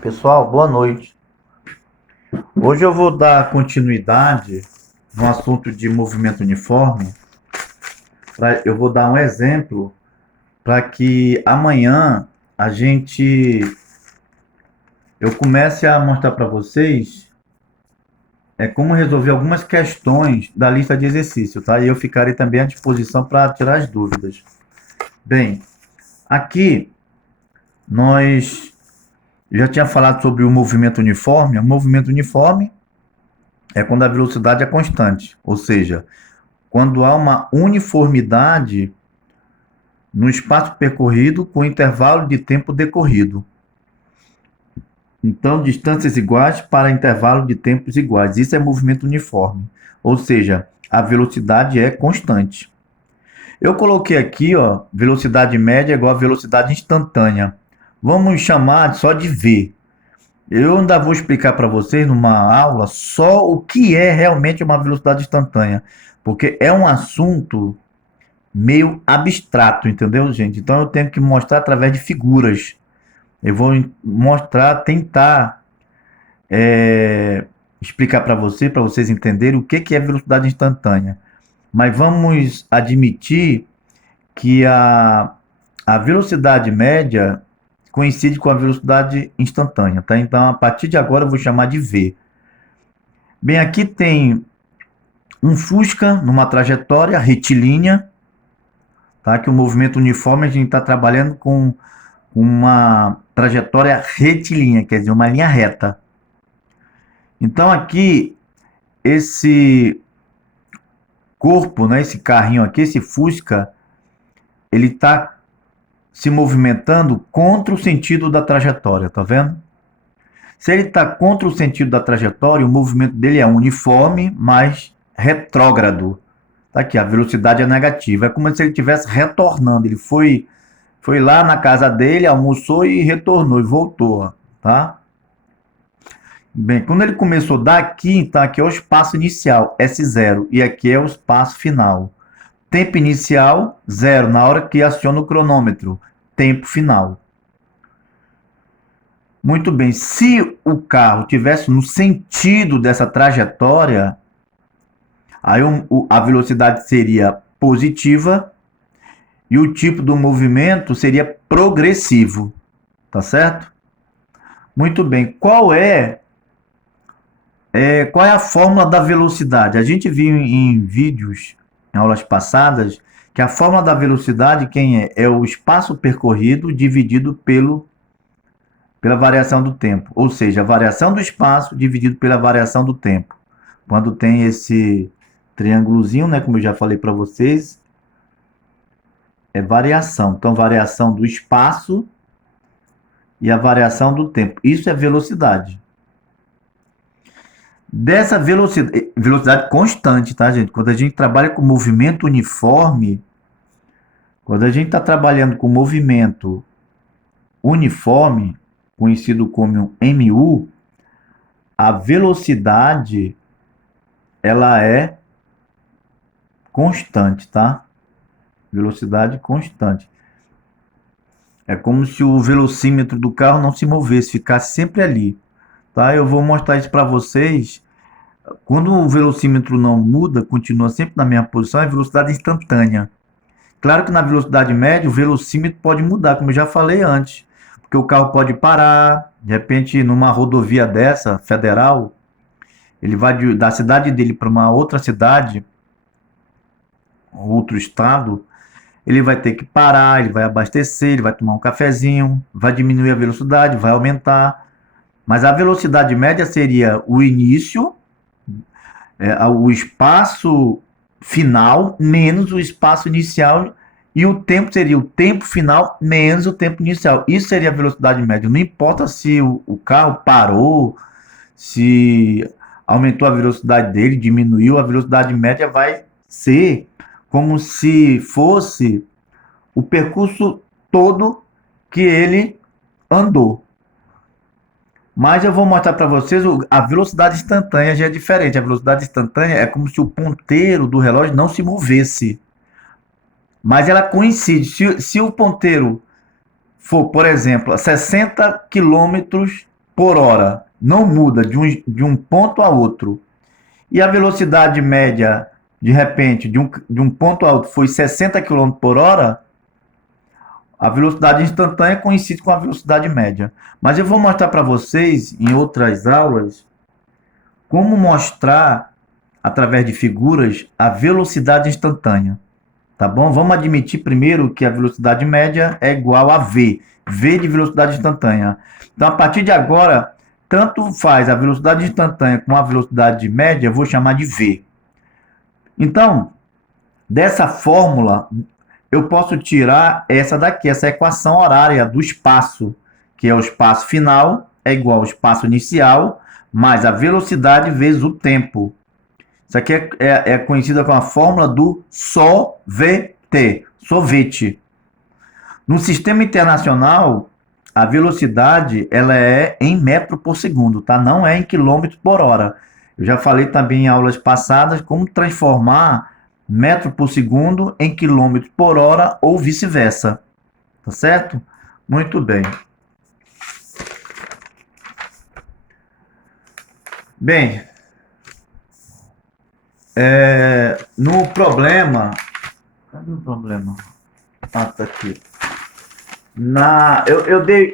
Pessoal, boa noite. Hoje eu vou dar continuidade no assunto de movimento uniforme. Eu vou dar um exemplo para que amanhã a gente eu comece a mostrar para vocês como resolver algumas questões da lista de exercício, tá? E eu ficarei também à disposição para tirar as dúvidas. Bem, aqui nós já tinha falado sobre o movimento uniforme. O movimento uniforme é quando a velocidade é constante, ou seja, quando há uma uniformidade no espaço percorrido com intervalo de tempo decorrido. Então, distâncias iguais para intervalo de tempos iguais. Isso é movimento uniforme, ou seja, a velocidade é constante. Eu coloquei aqui, ó, velocidade média é igual a velocidade instantânea. Vamos chamar só de V. Eu ainda vou explicar para vocês numa aula só o que é realmente uma velocidade instantânea, porque é um assunto meio abstrato, entendeu, gente? Então eu tenho que mostrar através de figuras. Eu vou mostrar, tentar explicar para vocês entenderem o que é velocidade instantânea. Mas vamos admitir que a velocidade média coincide com a velocidade instantânea, tá? Então, a partir de agora, eu vou chamar de V. Bem, aqui tem um Fusca numa trajetória retilínea, tá? Que o movimento uniforme a gente está trabalhando com uma trajetória retilínea, quer dizer, uma linha reta. Então, aqui, esse corpo, né, esse carrinho aqui, esse Fusca, ele está se movimentando contra o sentido da trajetória, tá vendo? Se ele está contra o sentido da trajetória, o movimento dele é uniforme, mas retrógrado. Tá aqui, a velocidade é negativa. É como se ele estivesse retornando. Ele foi lá na casa dele, almoçou e retornou e voltou, tá? Bem, quando ele começou daqui, então aqui é o espaço inicial, S0, e aqui é o espaço final. Tempo inicial, 0, na hora que aciona o cronômetro. Tempo final. Muito bem, se o carro tivesse no sentido dessa trajetória, aí a velocidade seria positiva e o tipo do movimento seria progressivo, tá certo? Muito bem, qual é a fórmula da velocidade? A gente viu em vídeos, em aulas passadas, que a fórmula da velocidade, quem é? É o espaço percorrido dividido pela variação do tempo. Ou seja, a variação do espaço dividido pela variação do tempo. Quando tem esse triângulozinho, né, como eu já falei para vocês, é variação. Então, variação do espaço e a variação do tempo. Isso é velocidade. Dessa velocidade constante, tá, gente? Quando a gente trabalha com movimento uniforme, quando a gente está trabalhando com movimento uniforme, conhecido como MU, a velocidade ela é constante, tá? Velocidade constante. É como se o velocímetro do carro não se movesse, ficasse sempre ali, tá? Eu vou mostrar isso para vocês. Quando o velocímetro não muda, continua sempre na mesma posição, é velocidade instantânea. Claro que na velocidade média o velocímetro pode mudar, como eu já falei antes, porque o carro pode parar, de repente numa rodovia dessa, federal, ele vai da cidade dele para uma outra cidade, outro estado, ele vai ter que parar, ele vai abastecer, ele vai tomar um cafezinho, vai diminuir a velocidade, vai aumentar. Mas a velocidade média seria o início, o espaço final menos o espaço inicial, e o tempo seria o tempo final menos o tempo inicial. Isso seria a velocidade média. Não importa se o carro parou, se aumentou a velocidade dele, diminuiu, a velocidade média vai ser como se fosse o percurso todo que ele andou. Mas eu vou mostrar para vocês a velocidade instantânea já é diferente. A velocidade instantânea é como se o ponteiro do relógio não se movesse. Mas ela coincide. Se o ponteiro for, por exemplo, a 60 km por hora, não muda de um ponto a outro, e a velocidade média, de repente, de um ponto a outro foi 60 km por hora, a velocidade instantânea coincide com a velocidade média. Mas eu vou mostrar para vocês, em outras aulas, como mostrar, através de figuras, a velocidade instantânea. Tá bom? Vamos admitir primeiro que a velocidade média é igual a V. V de velocidade instantânea. Então, a partir de agora, tanto faz a velocidade instantânea com a velocidade média, eu vou chamar de V. Então, dessa fórmula, eu posso tirar essa daqui, essa equação horária do espaço, que é o espaço final, é igual ao espaço inicial, mais a velocidade vezes o tempo. Isso aqui é conhecida como a fórmula do sorvete. No sistema internacional, a velocidade ela é em metro por segundo, tá? Não é em quilômetro por hora. Eu já falei também em aulas passadas como transformar metro por segundo em quilômetro por hora ou vice-versa. Tá certo? Muito bem. Bem, no problema... Cadê o problema? Ah, tá aqui.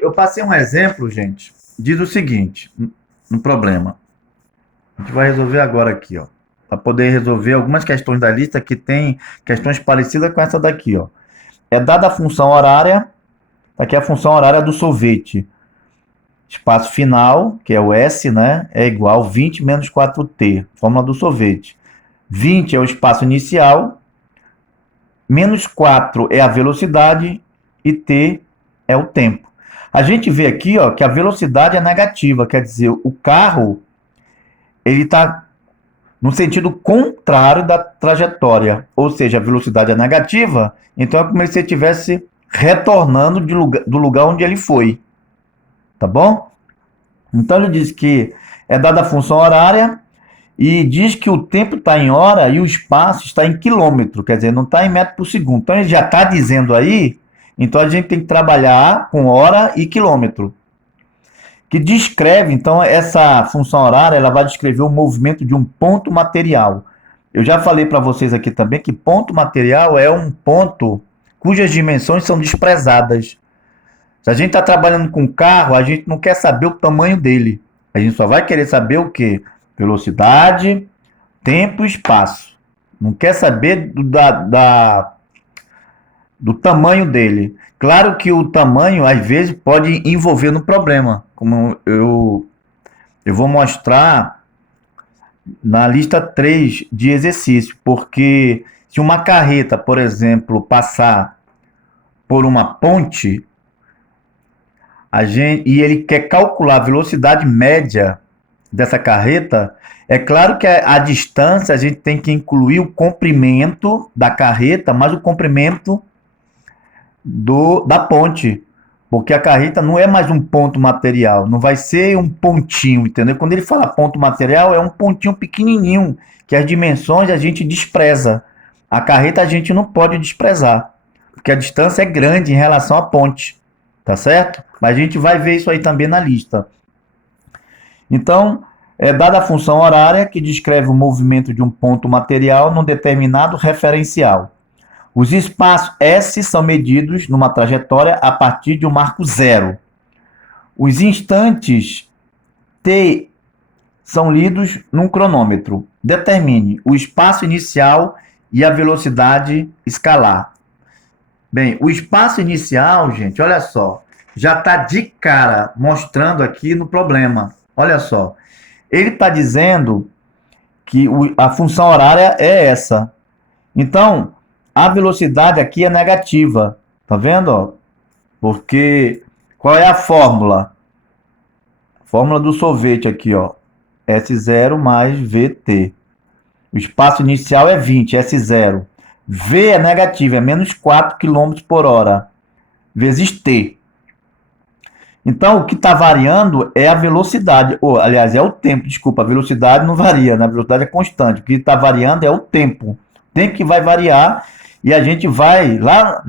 Eu passei um exemplo, gente. Diz o seguinte, no problema. A gente vai resolver agora aqui, ó. Para poder resolver algumas questões da lista que tem questões parecidas com essa daqui, ó. É dada a função horária, aqui é a função horária do sorvete. Espaço final, que é o S, né? É igual a 20 menos 4t, fórmula do sorvete. 20 é o espaço inicial, menos 4 é a velocidade e t é o tempo. A gente vê aqui, ó, que a velocidade é negativa, quer dizer, o carro ele está no sentido contrário da trajetória, ou seja, a velocidade é negativa, então é como se ele estivesse retornando do lugar onde ele foi, tá bom? Então ele diz que é dada a função horária e diz que o tempo está em hora e o espaço está em quilômetro, quer dizer, não está em metro por segundo. Então ele já está dizendo aí, então a gente tem que trabalhar com hora e quilômetro. Que descreve, então, essa função horária, ela vai descrever o movimento de um ponto material. Eu já falei para vocês aqui também que ponto material é um ponto cujas dimensões são desprezadas. Se a gente está trabalhando com carro, a gente não quer saber o tamanho dele. A gente só vai querer saber o quê? Velocidade, tempo e espaço. Não quer saber do tamanho dele. Claro que o tamanho, às vezes, pode envolver no problema, como eu vou mostrar na lista 3 de exercício, porque se uma carreta, por exemplo, passar por uma ponte, e ele quer calcular a velocidade média dessa carreta, é claro que a distância a gente tem que incluir o comprimento da carreta, mais o comprimento da ponte, porque a carreta não é mais um ponto material, não vai ser um pontinho, entendeu? Quando ele fala ponto material, é um pontinho pequenininho, que as dimensões a gente despreza. A carreta a gente não pode desprezar, porque a distância é grande em relação à ponte, tá certo? Mas a gente vai ver isso aí também na lista. Então, é dada a função horária que descreve o movimento de um ponto material num determinado referencial. Os espaços S são medidos numa trajetória a partir de um marco zero. Os instantes T são lidos num cronômetro. Determine o espaço inicial e a velocidade escalar. Bem, o espaço inicial, gente, olha só, já está de cara mostrando aqui no problema. Olha só, ele está dizendo que a função horária é essa. Então, a velocidade aqui é negativa, tá vendo? Ó? Porque qual é a fórmula? Fórmula do sorvete aqui, ó. S0 mais VT. O espaço inicial é 20, S0. V é negativo, é menos 4 km por hora, vezes T. Então, o que está variando é a velocidade, ou, aliás, é o tempo, desculpa, a velocidade não varia, né? A velocidade é constante. O que está variando é o tempo. O tempo que vai variar. E a gente vai lá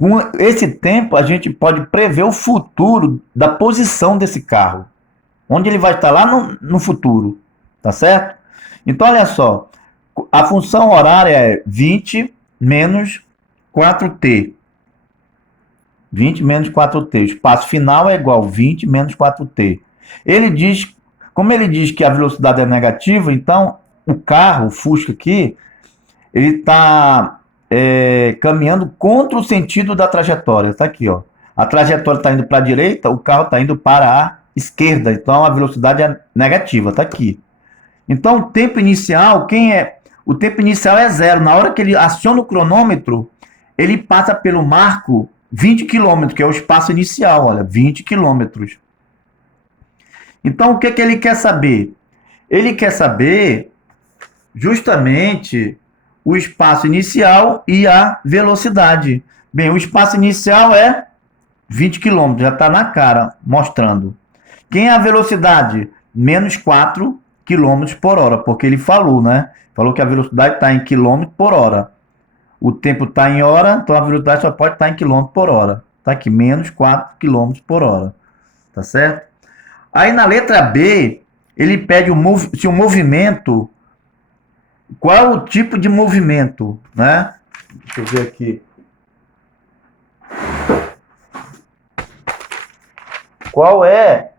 Com esse tempo, a gente pode prever o futuro da posição desse carro. Onde ele vai estar lá no futuro. Tá certo? Então, olha só. A função horária é 20 menos 4t. 20 menos 4t. O espaço final é igual a 20 menos 4t. Ele diz, como ele diz que a velocidade é negativa, então o carro, o Fusca aqui, ele está caminhando contra o sentido da trajetória. Está aqui, ó. A trajetória está indo para a direita, o carro está indo para a esquerda. Então a velocidade é negativa. Está aqui. Então o tempo inicial, o tempo inicial é zero. Na hora que ele aciona o cronômetro, ele passa pelo marco 20 km, que é o espaço inicial, olha, 20 km. Então, o que ele quer saber? Ele quer saber justamente o espaço inicial e a velocidade. Bem, o espaço inicial é 20 km, já está na cara, mostrando. Quem é a velocidade? Menos 4 km por hora, porque ele falou, né? Falou que a velocidade está em km por hora. O tempo está em hora, então a velocidade só pode estar em km por hora. Está aqui, menos 4 km por hora. Tá certo? Aí na letra B, ele pede se o movimento... Qual é o tipo de movimento, né? Deixa eu ver aqui. Qual é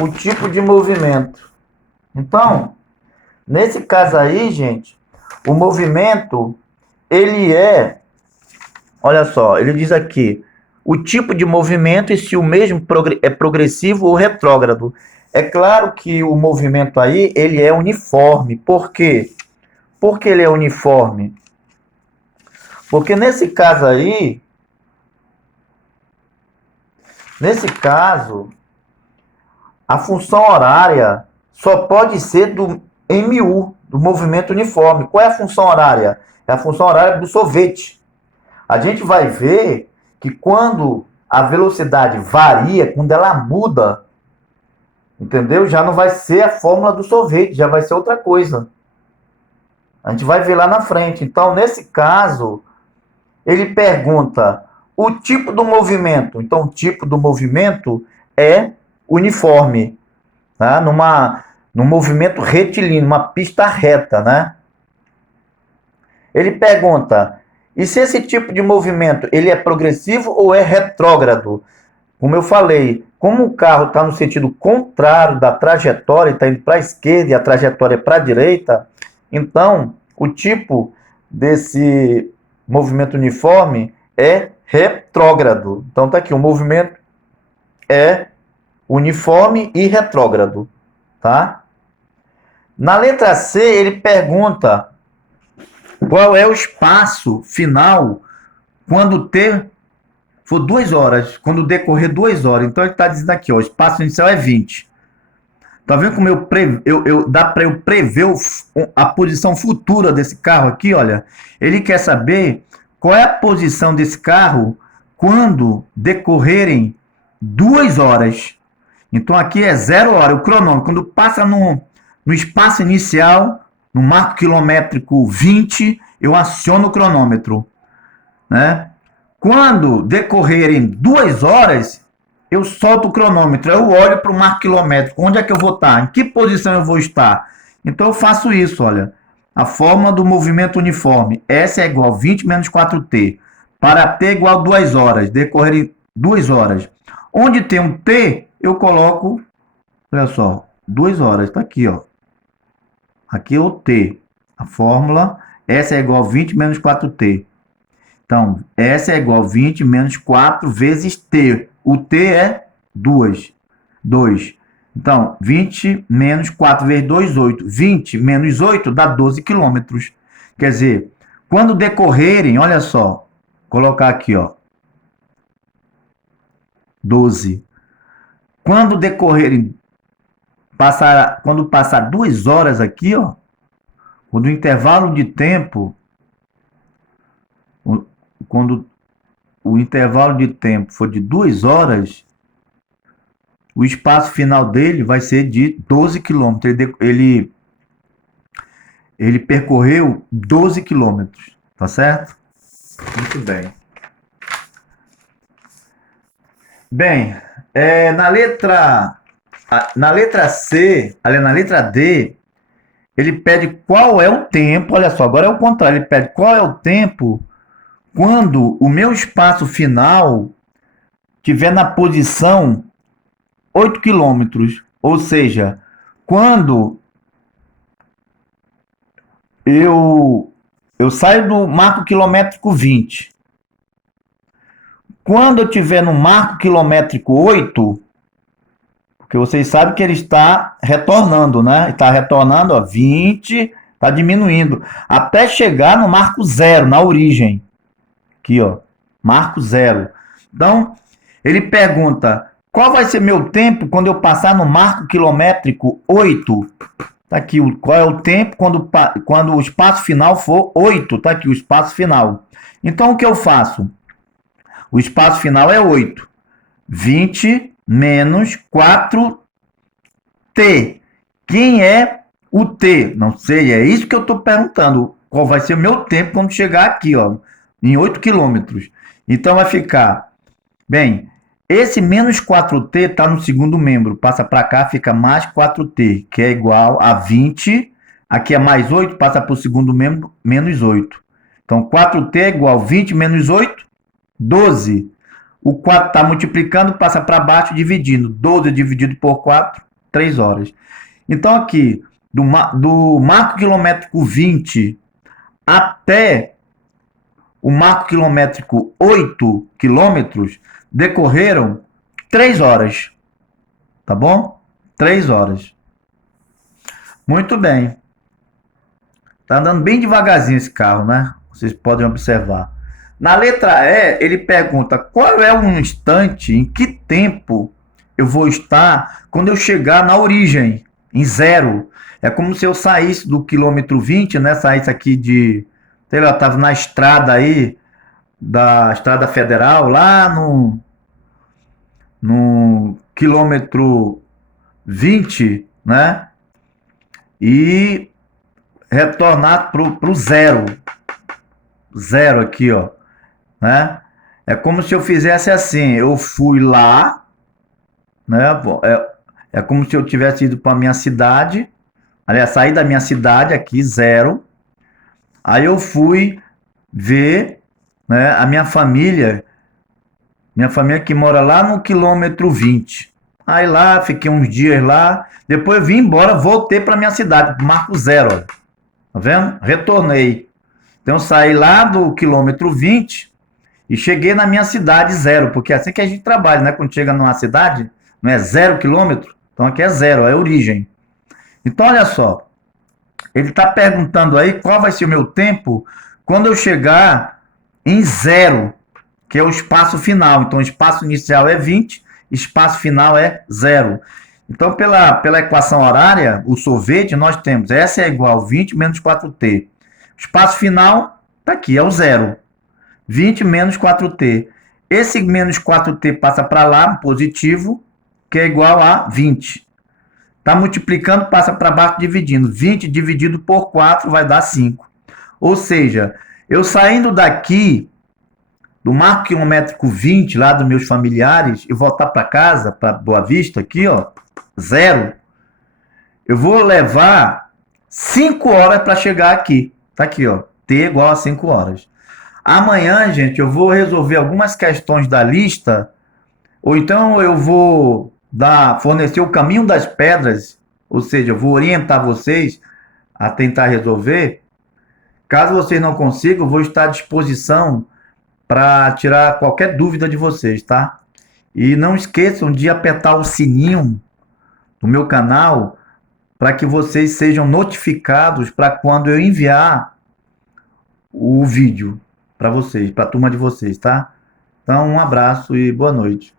o tipo de movimento? Então, nesse caso aí, gente, o movimento... ele é, olha só, ele diz aqui, o tipo de movimento e se o mesmo é progressivo ou retrógrado. É claro que o movimento aí, ele é uniforme. Por quê? Por que ele é uniforme? Porque nesse caso aí, nesse caso, a função horária só pode ser do MU, do movimento uniforme. Qual é a função horária? É a função horária do sorvete. A gente vai ver que quando a velocidade varia, quando ela muda, entendeu? Já não vai ser a fórmula do sorvete, já vai ser outra coisa. A gente vai ver lá na frente. Então, nesse caso, ele pergunta o tipo do movimento. Então, o tipo do movimento é uniforme, tá? Num movimento retilíneo, uma pista reta, né? Ele pergunta, e se esse tipo de movimento ele é progressivo ou é retrógrado? Como eu falei, como o carro está no sentido contrário da trajetória, está indo para a esquerda e a trajetória é para a direita, então o tipo desse movimento uniforme é retrógrado. Então está aqui, o movimento é uniforme e retrógrado, tá? Na letra C, ele pergunta qual é o espaço final quando T for 2 horas, quando decorrer 2 horas. Então ele está dizendo aqui, ó, o espaço inicial é 20. Tá vendo como dá para eu prever a posição futura desse carro aqui, olha? Ele quer saber qual é a posição desse carro quando decorrerem 2 horas. Então aqui é 0 hora, o cronômetro. Quando passa no espaço inicial, no marco quilométrico 20, eu aciono o cronômetro, né? Quando decorrerem 2 horas, eu solto o cronômetro, eu olho para o marco quilométrico, onde é que eu vou estar, em que posição eu vou estar. Então eu faço isso, olha, a fórmula do movimento uniforme, S é igual a 20 menos 4t, para T igual a 2 horas, decorrerem 2 horas. Onde tem um T, eu coloco, olha só, 2 horas, está aqui, ó. Aqui é o T, a fórmula, S é igual a 20 menos 4t. Então, S é igual a 20 menos 4 vezes T. O T é 2. Então, 20 menos 4 vezes 2, 8. 20 menos 8 dá 12 quilômetros. Quer dizer, quando decorrerem, olha só, colocar aqui, ó, 12. Quando decorrerem, quando passar 2 horas aqui, ó, quando o intervalo de tempo, quando o intervalo de tempo for de 2 horas, o espaço final dele vai ser de 12 km. Ele percorreu 12 km, tá certo? Muito bem. Bem, na letra C, ali na letra D, ele pede qual é o tempo, olha só, agora é o contrário, ele pede qual é o tempo quando o meu espaço final estiver na posição 8 quilômetros, ou seja, quando eu, eu saio do marco quilométrico 20, quando eu estiver no marco quilométrico 8, porque vocês sabem que ele está retornando, né? Está retornando, ó, 20, está diminuindo, até chegar no marco zero, na origem. Aqui, ó, marco zero. Então, ele pergunta, qual vai ser meu tempo quando eu passar no marco quilométrico 8? Tá aqui, qual é o tempo quando o espaço final for 8? Tá aqui o espaço final. Então, o que eu faço? O espaço final é 8. 20 menos 4t. Quem é o t? Não sei, é isso que eu estou perguntando. Qual vai ser o meu tempo quando chegar aqui, ó, em 8 quilômetros? Então vai ficar, bem, esse menos 4t está no segundo membro. Passa para cá, fica mais 4t, que é igual a 20. Aqui é mais 8, passa para o segundo membro, menos 8. Então 4t é igual a 20 menos 8, 12. O 4 está multiplicando, passa para baixo, dividindo. 12 dividido por 4, 3 horas. Então, aqui, do marco quilométrico 20 até o marco quilométrico 8 quilômetros, decorreram 3 horas. Tá bom? 3 horas. Muito bem. Tá andando bem devagarzinho esse carro, né? Vocês podem observar. Na letra E, ele pergunta qual é o instante, em que tempo eu vou estar quando eu chegar na origem, em zero. É como se eu saísse do quilômetro 20, né? Saísse aqui de, sei lá, eu estava na estrada aí, da Estrada Federal, lá no quilômetro 20, né? E retornar pro zero. Zero aqui, ó. Né? É como se eu fizesse assim, eu fui lá, né? É como se eu tivesse ido para a minha cidade, aliás, saí da minha cidade aqui, zero. Aí eu fui ver, né, a minha família que mora lá no quilômetro 20. Aí lá, fiquei uns dias lá, depois vim embora, voltei para minha cidade, marco zero, ó. Tá vendo? Retornei. Então saí lá do quilômetro 20 e cheguei na minha cidade zero, porque é assim que a gente trabalha, né? Quando chega numa cidade, não é 0 quilômetro, então aqui é zero, é origem. Então, olha só, ele está perguntando aí qual vai ser o meu tempo quando eu chegar em zero, que é o espaço final. Então, o espaço inicial é 20, espaço final é zero. Então, pela equação horária, o sorvete, nós temos S é igual a 20 menos 4t. O espaço final está aqui, é o zero. 20 menos 4t. Esse menos 4t passa para lá, positivo, que é igual a 20. Está multiplicando, passa para baixo, dividindo. 20 dividido por 4 vai dar 5. Ou seja, eu saindo daqui, do marco quilométrico 20, lá dos meus familiares, e voltar para casa, para Boa Vista, aqui, ó, zero, eu vou levar 5 horas para chegar aqui. Tá aqui, ó, t igual a 5 horas. Amanhã, gente, eu vou resolver algumas questões da lista, ou então eu vou fornecer o caminho das pedras, ou seja, eu vou orientar vocês a tentar resolver. Caso vocês não consigam, eu vou estar à disposição para tirar qualquer dúvida de vocês, tá? E não esqueçam de apertar o sininho do meu canal para que vocês sejam notificados para quando eu enviar o vídeo para vocês, para a turma de vocês, tá? Então, um abraço e boa noite.